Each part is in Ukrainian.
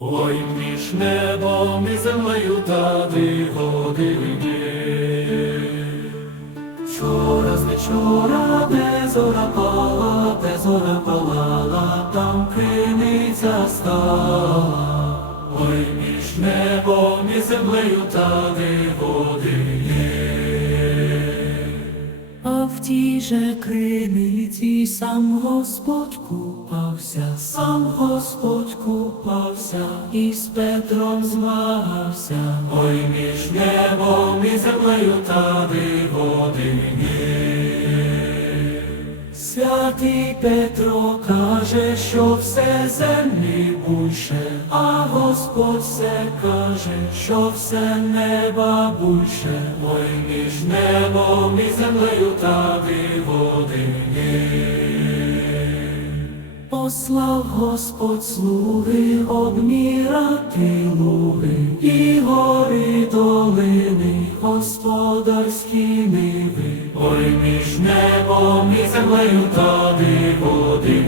Ой, між небом і землею та годині. Вчора з вечора, де зора пала, де зора палала, там криниця стала. Ой, між небом і землею та годині. Тій же криниці сам Господь купався, сам Господь купався, і з Петром змагався, ой між небом і землею та годині. Святий Петро каже, що все землі більше, а Господь все каже, що все неба більше, ой між небом і землею та годині. Послав Господь слуги обмірати луги і гори долини, господарські ниви, ой між небом і землею та годині.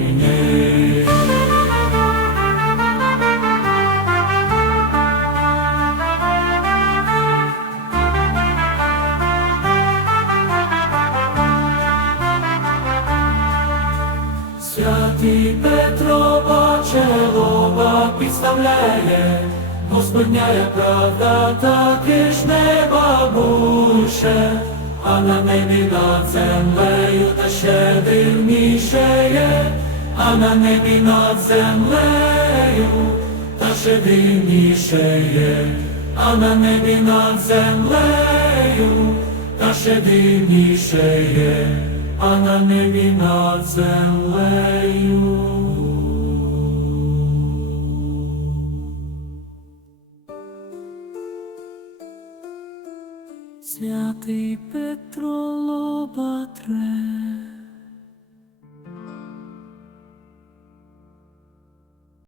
Святий Петро баче підставляє, Господня правда, таки ж неба буше, а на небі над землею та ще дивніше є, а на небі над землею та ще дивніше є, а на небі над землею та ще дивніше є, а на небі над землею. Святий Петро лоба тре,